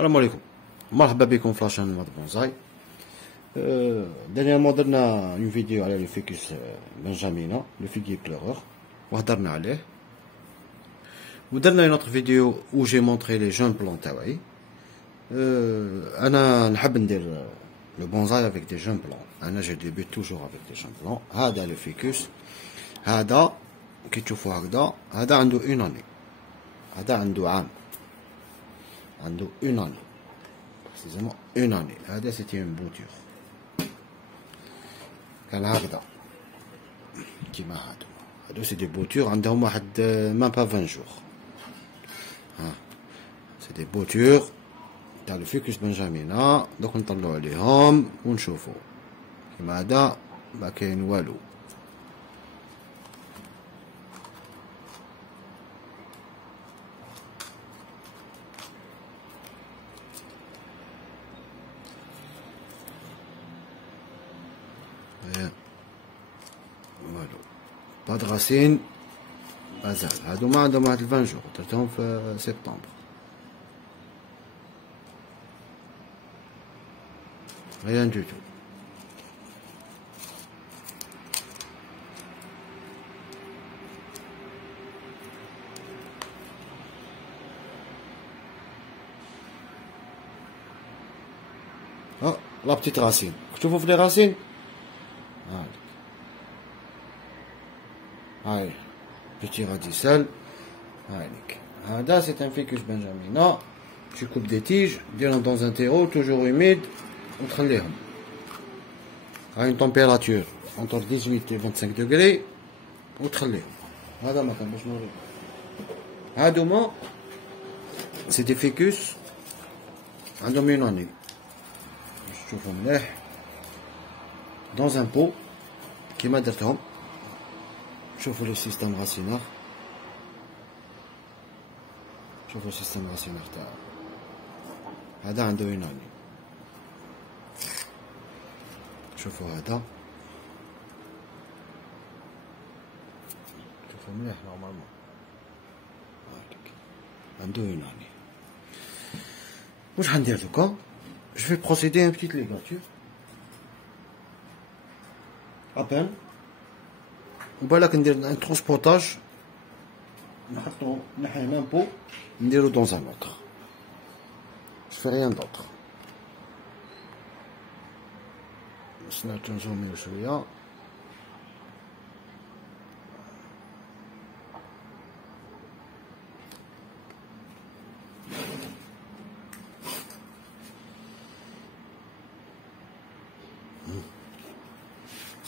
السلام عليكم. مرحبا بكم في لاشين ماد بونزاي. dernièrement درنا اون فيديو على لو فيكوس بنجامينا لو فيغي بلوغور وهضرنا عليه، ودرنا اون اوتر فيديو où j'ai montré les jeunes plants تاوعي. انا نحب ندير لو بونزاي افيك دي جون بلون. انا جو ديبيت توجور افيك دي جون بلون. هذا لو فيكوس، هذا كي تشوفوا هكذا، هذا عنده اون اني، هذا عنده عام، عنده اون اني précisément une année. هذا c'était une bouture كان هكذا كيما هادو سي دي بوتور عندهم واحد مام با 20 جور. ها سي دي بوتور تاع لو فيكوس بنجامينا. دوك نطلعو عليهم ونشوفو كيما هذا ما كاين والو. والو بعد غاسين مازال هادو ما عندهم واحد 20 جور، درتهم في سبتمبر. ريان دو تو. لا بتيت راسين، شوفوا في لي راسين هاي بيتي راديسال. هايليك هذا سي ان فيكوس بنجامينا. tu coupes des tiges, ديرهم dans un terreau toujours humide وتخليهم à une température entre 18 et 25 degrés وتخليهم. هذا ما كان باش نوريكم. هادوما سي دي فيكوس عندهم اون اني، باش تشوفوا مليح dans un pot كيما درتهم. شوفوا لو سيستم راسينار، شوفوا السيستم راسينار تاعو. هذا عنده اون اني. شوفوا هذا، شوفوا مليح نورمالمون عنده اون اني. واش غندير دوكا؟ جو في بروسيدي ان بتيت ليغاتور ابان، وبالك ندير ان ترونسبورتاج، نحطو نحيه مام بو نديرو دون ان اوتر. جو في ريان دوطر. سنعتو نزوميو شويه.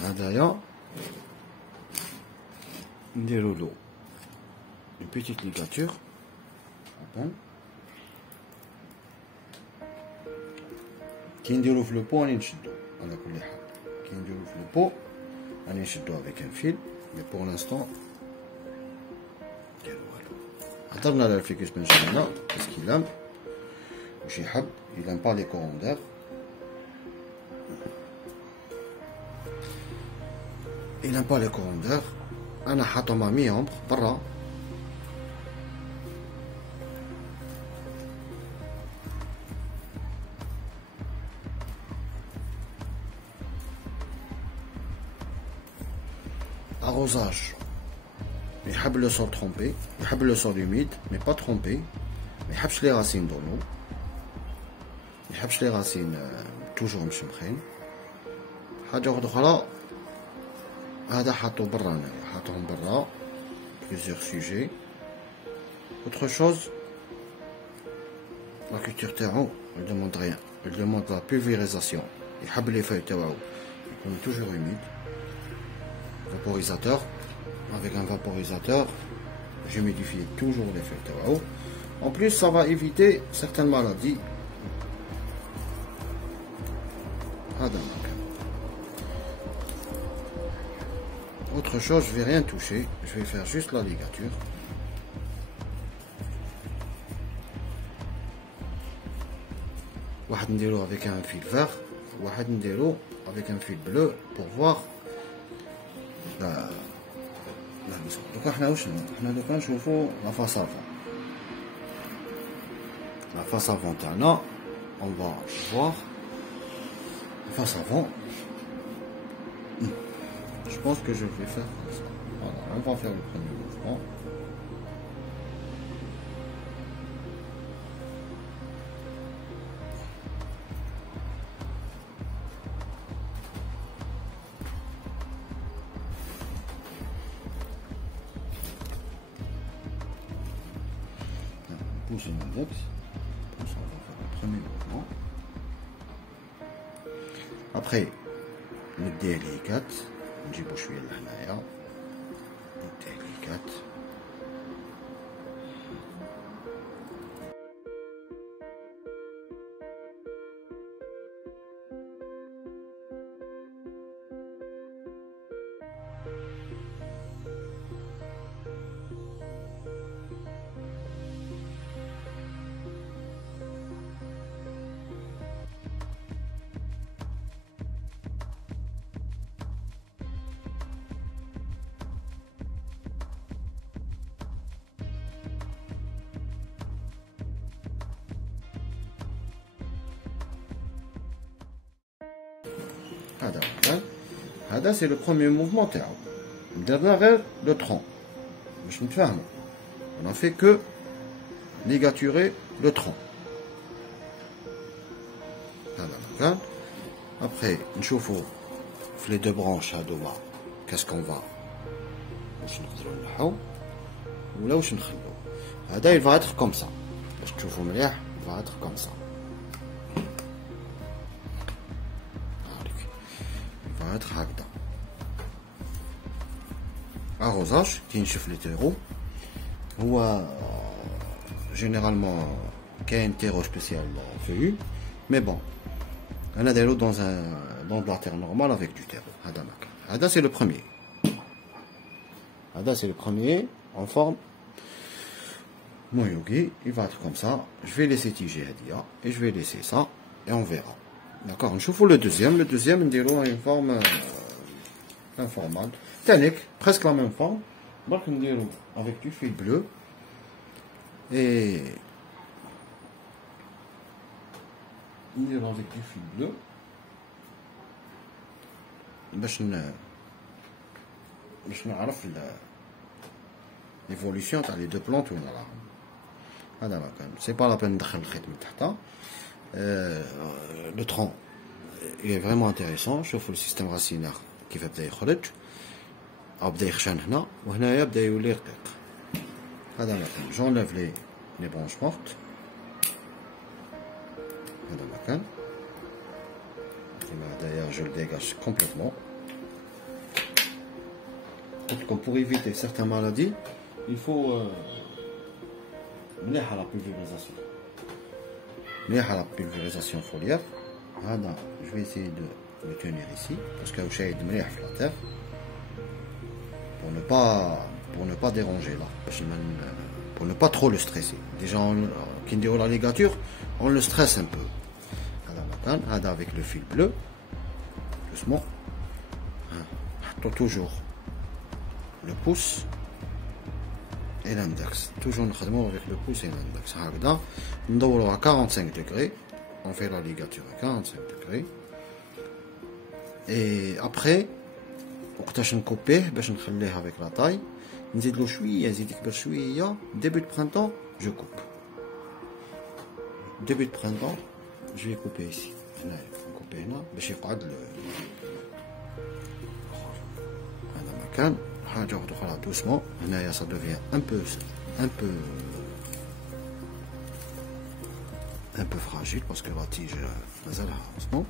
هدايا نديرو له une petite ligature كي نديرو في لو بو راني نشدو. على كل حال كي نديرو في لو بو راني نشدو افيك ان فيل، مي بور لانستون نديرو والو. هضرنا على الفيكوس بنجامينا باسكو يلام واش يحب، يلام با لي كوروندير. يلام با لي كوروندير. انا حاطهم ا مي امبر برا. arrosage يحب لو سول ترومبي، يحب لو سول humide مي با ترومبي. ما يحبش لي راسين دو لو، ما يحبش لي راسين توجور مشمخين. حاجه اخرى هذا حاطو برا، انا حاطوهم برا بليزيور سوجي. autre chose la culture تاعو il demande rien، il demande la pulvérisation. يحب لي فاي تاعو يكون توجور humide. vaporisateur, avec un vaporisateur j'humidifie toujours les feuilles تاعو. en plus ça va éviter certaines maladies. هذا مكان. autre chose je vais rien toucher, je vais faire juste la ligature. واحد نديرو avec un fil vert، واحد نديرو avec un fil bleu pour voir دوكا حنا واش حنا دوكا نشوفو لا فاصادا. la face avant تاعنا on va voir la face avant. Je pense que je vais faire comme ça. Voilà, on va faire le premier mouvement. Pousse l'index. On va faire le premier mouvement. Après, le DLI4. نجيبو شويه لهنايا التهليكات. هذا c'est le premier mouvement تاعو. درنا غير le tronc باش نتفاهموا. On a fait que ligaturer le tronc. هذا مكان. Après نشوفوا في les deux branches هذوما qu'est-ce qu'on va واش نقدروا نلحو ولا واش نخلو. هذا il va être comme ça باش تشوفوا مليح. il va être comme ça. être هكذا. arrosage كي نشوف لي تيرو هو généralement كاين تيرو spécial feuillu mais bon انا دايرو dans de la terre normale avec du terreau. هذا مكان. هذا c'est le premier. هذا c'est le premier en forme moyogi. il va être comme ça. je vais laisser tiger هذيا et je vais laisser ça et on verra. D'accord, نشوفوا le deuxième نديرو une forme informale تانيك presque la même forme. برك نديرو avec du fil bleu et نديرو avec du fil bleu باش نعرف l'évolution تاع les deux plantes وين راهم. هذا ما كان سي با لا بين ندخل الخيط من تحت. Le tronc il est vraiment intéressant. شوفوا السيستم راسينير كيف بدا يخرج او بدا يخشن هنا وهنايا بدا يولي رقيق. هذا مكان جونليف لي برونش مورت. هذا مكان كيما هدايا جو ديغاج كومبليتمون. قلت لكم pour éviter certaines maladies il faut مليحه لا pulvérisation. مليحه لا pulvérisation foliaire. هذا je vais essayer de le tenir ici parce que شايد مليح في la terre pour ne pas déranger là pour ne pas trop le stresser. Déjà كي نديرو la ligature on le stresse un peu. هذا مكان. هذا avec le fil bleu doucement. نحطو toujours le pouce et l'index. toujours نخدمو avec le pouce et l'index. هكذا ندورو à 45 degrés. on fait la ligature à 45 degrés et après وقتاش نكوبيه باش نخليه avec la taille نزيدلو شويه يزيد يكبر شويه. début de printemps je coupe. début de printemps je vais couper ici. هنايا نكوبي هنا باش يقعد هذا مكان. حاجه اخرى doucement. هنايا ça devient un peu fragile parce que la tige مازالها doucement.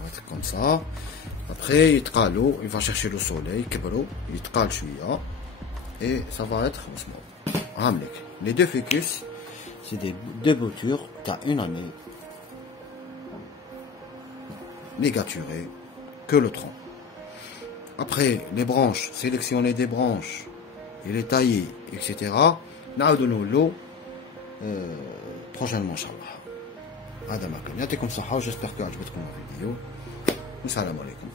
va être comme ça. Après, il va chercher le soleil, il et ça va être les deux ficus, c'est des deux boutures qui ont une année ligaturées que le tronc. Après, les branches, sélectionner des branches et les tailler, etc. نعاودوا l'eau prochainement inchallah. هذا ما كان يعطيكم الصحة وجيسبر كو عجبتكم الفيديو والسلام عليكم.